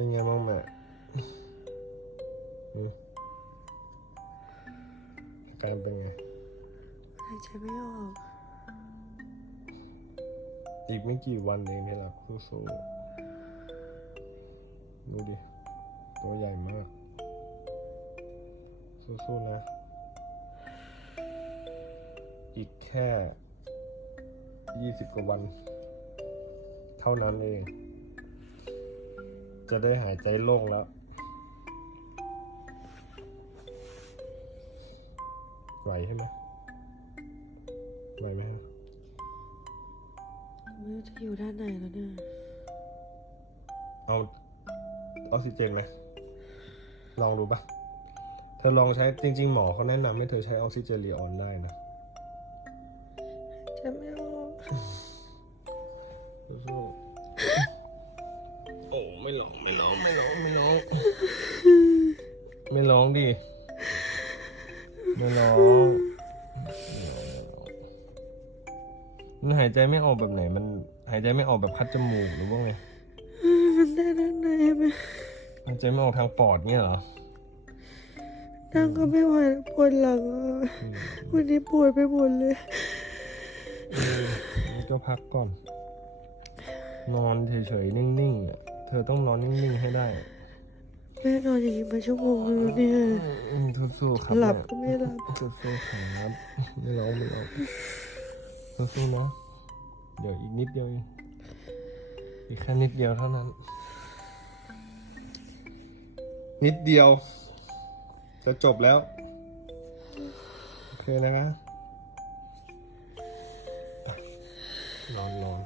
เป็นไงบ้างแม่อืมอาการเป็นไง หายใจไม่ออก อีกไม่กี่วันเองนี่แหละสู้ๆดูดิ ตัวใหญ่มาก สู้ๆนะ อีกแค่ยี่สิบกว่าวัน เท่านั้นเอง จะได้หายใจโล่งแล้ว ไหวใช่ไหมไหวไหมครับไม่รู้จะอยู่ด้านไหนแล้วเนี่ย เอาออกซิเจนไหมลองดูปะเธอลองใช้จริง ๆ หมอเขาแนะนำให้เธอใช้ออกซิเจนลีออนได้นะ จะไม่ออก ไม่ร้องไม่ร้องไม่ร้องไม่ร้อง ไม่ร้องดิไม่ร้องมันหายใจไม่ออกแบบไหน มันหายใจไม่ออกแบบคัดจมูกหรือว่าไงมันได้ด้านในไหมหายใจไม่ออกทางปอดเนี่ยเหรอนั่งก็ไม่ไหวปวดหลังอะวันนี้ปวดไปหมดเลยเอองั้นก็พักก่อน นอนเฉยๆ นิ่งๆอะ เธอต้องนอนนิ่งๆให้ได้ แม่นอนอย่างนี้มาชั่วโมงนึงแล้วเนี่ย อืมสู้ๆครับหลับแม่ก็ไม่หลับ สู้ๆครับไม่ร้องไม่ร้องสู้ๆนะ เดี๋ยวอีกนิดเดียวเองอีกแค่นิดเดียวเท่านั้น นิดเดียว จะจบแล้ว โอเคนะครับไปนอนนอน